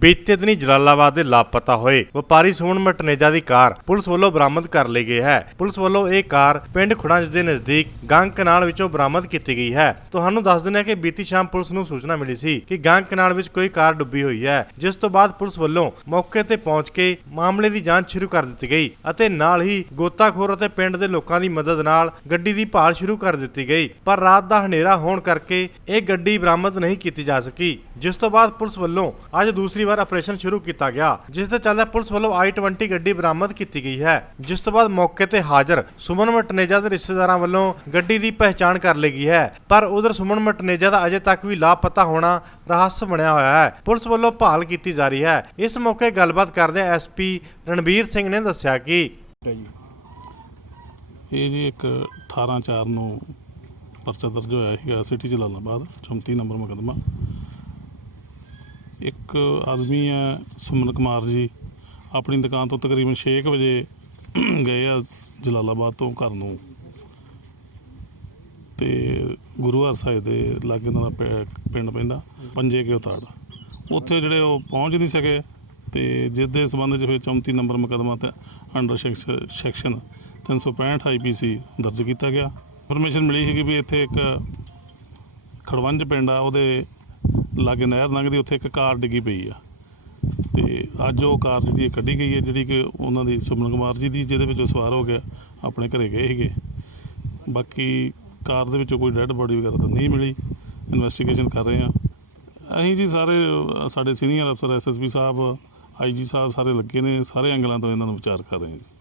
ਬੀਤੇ ਦਿਨੀ ਜਲਾਲਾਬਾਦ ਦੇ ਲਾਪਤਾ ਹੋਏ ਵਪਾਰੀ ਸੁਮਨ ਮਟਨੇਜਾ ਦੀ ਕਾਰ ਪੁਲਿਸ ਵੱਲੋਂ ਬਰਾਮਦ ਕਰ ਲਈ ਗਈ ਹੈ। ਪੁਲਿਸ ਵੱਲੋਂ ਇਹ ਕਾਰ ਪਿੰਡ ਖੁੜੰਜ ਦੇ ਨਜ਼ਦੀਕ ਗੰਗ ਕਨਾਲ ਵਿੱਚੋਂ ਬਰਾਮਦ ਕੀਤੀ ਗਈ ਹੈ। ਤੁਹਾਨੂੰ ਦੱਸ ਦਿੰਦੇ ਹਾਂ ਕਿ ਬੀਤੀ ਸ਼ਾਮ ਪੁਲਿਸ ਨੂੰ ਸੂਚਨਾ ਮਿਲੀ ਸੀ ਕਿ ਗੰਗ ਕਨਾਲ ਵਿੱਚ ਕੋਈ ਕਾਰ ਡੁੱਬੀ ਹੋਈ ਹੈ, ਜਿਸ ਤੋਂ ਬਾਅਦ ਪੁਲਿਸ ਵੱਲੋਂ ਮੌਕੇ ਤੇ ਪਹੁੰਚ ਕੇ ਮਾਮਲੇ ਦੀ ਜਾਂਚ ਸ਼ੁਰੂ ਕਰ ਦਿੱਤੀ ਗਈ ਅਤੇ ਨਾਲ ਹੀ ਗੋਤਾਖੋਰ ਅਤੇ ਪਿੰਡ ਦੇ ਲੋਕਾਂ ਦੀ ਮਦਦ ਨਾਲ ਗੱਡੀ ਦੀ ਭਾਲ ਸ਼ੁਰੂ ਕਰ ਦਿੱਤੀ ਗਈ। ਪਰ ਰਾਤ ਦਾ ਹਨੇਰਾ ਹੋਣ ਕਰਕੇ ਇਹ ਗੱਡੀ ਬਰਾਮਦ ਨਹੀਂ ਕੀਤੀ ਜਾ ਸਕੀ, ਜਿਸ ਤੋਂ ਬਾਅਦ ਪੁਲਿਸ ਵੱਲੋਂ ਅੱਜ ਦੂਸਰੀ ਵਾਰ ਆਪਰੇਸ਼ਨ ਸ਼ੁਰੂ ਕੀਤਾ ਗਿਆ, ਜਿਸ ਦੇ ਚੱਲਦੇ ਪੁਲਿਸ ਵੱਲੋਂ i20 ਗੱਡੀ ਬਰਾਮਦ ਕੀਤੀ ਗਈ ਹੈ। ਜਿਸ ਤੋਂ ਬਾਅਦ ਮੌਕੇ ਤੇ ਹਾਜ਼ਰ ਸੁਮਨ ਮਟਨੇਜਾ ਦੇ ਰਿਸ਼ਤੇਦਾਰਾਂ ਵੱਲੋਂ ਗੱਡੀ ਦੀ ਪਹਿਚਾਣ ਕਰ ਲਈ ਗਈ ਹੈ। ਪਰ ਉਧਰ ਸੁਮਨ ਮਟਨੇਜਾ ਦਾ ਅਜੇ ਤੱਕ ਵੀ ਲਾਪਤਾ ਹੋਣਾ ਰਹੱਸ ਬਣਿਆ ਹੋਇਆ ਹੈ। ਪੁਲਿਸ ਵੱਲੋਂ ਭਾਲ ਕੀਤੀ ਜਾ ਰਹੀ ਹੈ। ਇਸ ਮੌਕੇ ਗੱਲਬਾਤ ਕਰਦੇ ਐਸਪੀ ਰਣਬੀਰ ਸਿੰਘ ਨੇ ਦੱਸਿਆ ਕਿ ਇਹ ਜੀ ਇੱਕ 18 4 ਨੂੰ ਪਰਚਾ ਦਰਜ ਹੋਇਆ ਸੀਗਾ ਸਿਟੀ ਜਲਾਲਾਬਾਦ 34 ਨੰਬਰ ਮੁਕੱਦਮਾ। ਇੱਕ ਆਦਮੀ ਹੈ ਸੁਮਨ ਕੁਮਾਰ ਜੀ। ਆਪਣੀ ਦੁਕਾਨ ਤੋਂ ਤਕਰੀਬਨ 6 ਵਜੇ ਗਏ ਆ ਜਲਾਲਾਬਾਦ ਤੋਂ ਘਰ ਨੂੰ। ਤੇ ਗੁਰੂ ਹਰ ਸਾਹਿਬ ਦੇ ਲਾਗੇ ਉਹਨਾਂ ਦਾ ਪਿੰਡ ਪੈਂਦਾ, ਪੰਜੇ ਕੇ ਉਤਾੜ ਉੱਥੇ ਜਿਹੜੇ ਉਹ ਪਹੁੰਚ ਨਹੀਂ ਸਕੇ ਤੇ ਜਿਸ ਦੇ ਸਬੰਧ 'ਚ ਫਿਰ 34 ਨੰਬਰ ਮੁਕੱਦਮਾ ਤੇ ਅੰਡਰ ਸੈਕਸ਼ਨ 365 ਆਈਪੀਸੀ ਦਰਜ ਕੀਤਾ ਗਿਆ। ਇਨਫੋਰਮੇਸ਼ਨ ਮਿਲੀ ਸੀ ਕਿ ਵੀ ਇੱਥੇ ਇੱਕ ਖੜਵੰਜ ਪਿੰਡ ਆ, ਉਹਦੇ ਲਾਗੇ ਨਹਿਰ ਲੰਘਦੀ, ਉੱਥੇ ਇੱਕ ਕਾਰ ਡਿੱਗੀ ਪਈ ਆ। ਤੇ ਅੱਜ ਉਹ ਕਾਰ ਜਿਹੜੀ ਹੈ ਕੱਢੀ ਗਈ ਹੈ, ਜਿਹੜੀ ਕਿ ਉਹਨਾਂ ਦੀ ਸੁਮਨ ਕੁਮਾਰ ਜੀ ਦੀ, ਜਿਹਦੇ ਵਿੱਚ ਉਹ ਸਵਾਰ ਹੋ ਗਿਆ, ਆਪਣੇ ਘਰੇ ਗਏ ਸੀਗੇ। ਬਾਕੀ ਕਾਰ ਦੇ ਵਿੱਚੋਂ ਕੋਈ ਡੈੱਡ ਬੋਡੀ ਵਗੈਰਾ ਤਾਂ ਨਹੀਂ ਮਿਲੀ। ਇਨਵੈਸਟੀਗੇਸ਼ਨ ਕਰ ਰਹੇ ਆ ਅਸੀਂ ਜੀ ਸਾਰੇ, ਸਾਡੇ ਸੀਨੀਅਰ ਅਫਸਰ ਐਸਐਸਪੀ ਸਾਹਿਬ ਆਈਜੀ ਸਾਹਿਬ ਸਾਰੇ ਲੱਗੇ ਨੇ, ਸਾਰੇ ਐਂਗਲਾਂ ਤੋਂ ਇਹਨਾਂ ਨੂੰ ਵਿਚਾਰ ਕਰ ਰਹੇ ਹਾਂ ਜੀ।